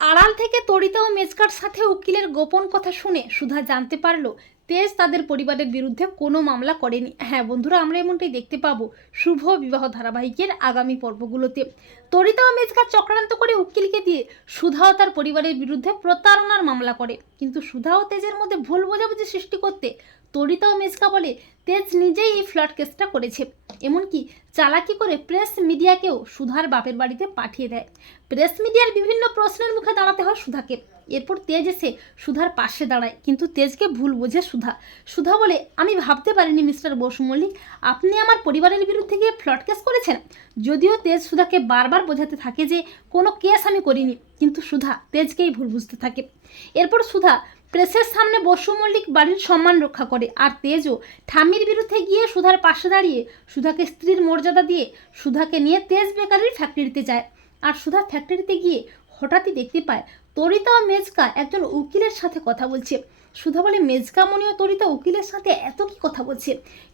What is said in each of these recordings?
আড়াল থেকে তরিতা ও মেজকার সাথে উকিলের গোপন কথা শুনে সুধা জানতে পারল, তেজ তাদের পরিবারের বিরুদ্ধে কোনো মামলা করেনি। হ্যাঁ বন্ধুরা, আমরা এমনটাই দেখতে পাবো শুভ বিবাহ ধারাবাহিকের আগামী পর্বগুলোতে। তরিতা ও মেজকার চক্রান্ত করে উকিলকে দিয়ে সুধাও তার পরিবারের বিরুদ্ধে প্রতারণার মামলা করে। কিন্তু সুধা ও তেজের মধ্যে ভুল বোঝাবুঝি সৃষ্টি করতে তরিতা ও মেজকা বলে তেজ নিজেই এই ফ্লড কেসটা করেছে। এমনকি চালাকি করে প্রেস মিডিয়াকেও সুধার বাপের বাড়িতে পাঠিয়ে দেয়। প্রেস মিডিয়ার বিভিন্ন প্রশ্নের মুখে দাঁড়াতে হয় সুধাকে। এরপর তেজ এসে সুধার পাশে দাঁড়ায়। কিন্তু তেজকে ভুল বোঝে সুধা। সুধা বলে, আমি ভাবতে পারিনি, মিস্টার বসু মল্লিক, আপনি আমার পরিবারের বিরুদ্ধে গিয়ে ফ্লড কেস করেছেন? যদিও তেজ সুধাকে বারবার বোঝাতে থাকে যে, কোনো কেস আমি করিনি। কিন্তু সুধা তেজকেই ভুল বুঝতে থাকে। এরপর সুধা প্রেসের সামনে বসু মল্লিক বাড়ির সম্মান রক্ষা করে, আর তেজও ঠাম্মির বিরুদ্ধে গিয়ে সুধার পাশে দাঁড়িয়ে সুধাকে স্ত্রীর মর্যাদা দিয়ে সুধাকে নিয়ে তেজ বেকারির ফ্যাক্টরিতে যায়। আর সুধা ফ্যাক্টরিতে গিয়ে হঠাৎই দেখতে পায়, তরিতা ও মেজকা একজন উকিলের সাথে কথা বলছে। সুধা বলে, মেজকা মনি ও তরিতা উকিলের সাথে এত কি কথা বলছে?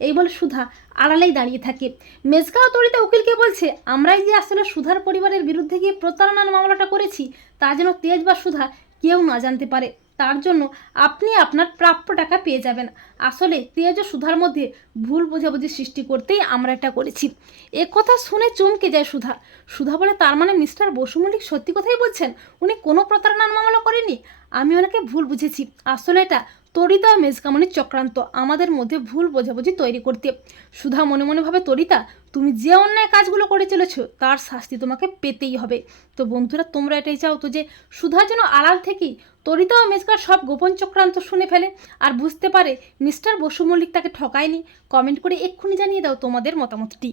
এই বলে সুধা আড়ালেই দাঁড়িয়ে থাকে। মেজকা ও তরিতা উকিলকে বলছে, আমরাই যে আসলে সুধার পরিবারের বিরুদ্ধে গিয়ে প্রতারণার মামলাটা করেছি, তা যেন তেজ বা সুধা কেউ না জানতে পারে। তার জন্য আপনি আপনার প্রাপ্য টাকা পেয়ে যাবেন। আসলে তেজ সুধার মধ্যে ভুল বোঝাবুঝি সৃষ্টি করতেই আমরা এটা করেছি। এ কথা শুনে চমকে যায় সুধা। সুধা বলে, তার মানে মিস্টার বসু মল্লিক সত্যি কথাই বলছেন? উনি কোনো প্রতারণার মামলা করেনি আমি ওনাকে ভুল বুঝেছি। আসলে এটা তরিতা মেজকামনির চক্রান্ত আমাদের মধ্যে ভুল বোঝাবুঝি তৈরি করতে। সুধা মনে মনে ভাবে, তরিতা, তুমি যে অন্যায় কাজগুলো করে চলেছো, তার শাস্তি তোমাকে পেতেই হবে। তো বন্ধুরা, তোমরা এটাই চাও তো যে, সুধা যেন আড়াল থেকেই তরিতা ও মেজকার সব গোপন চক্রান্ত শুনে ফেলে আর বুঝতে পারে মিস্টার বসু মল্লিক তাকে ঠকায়নি। কমেন্ট করে এক্ষুনি জানিয়ে দাও তোমাদের মতামতটি।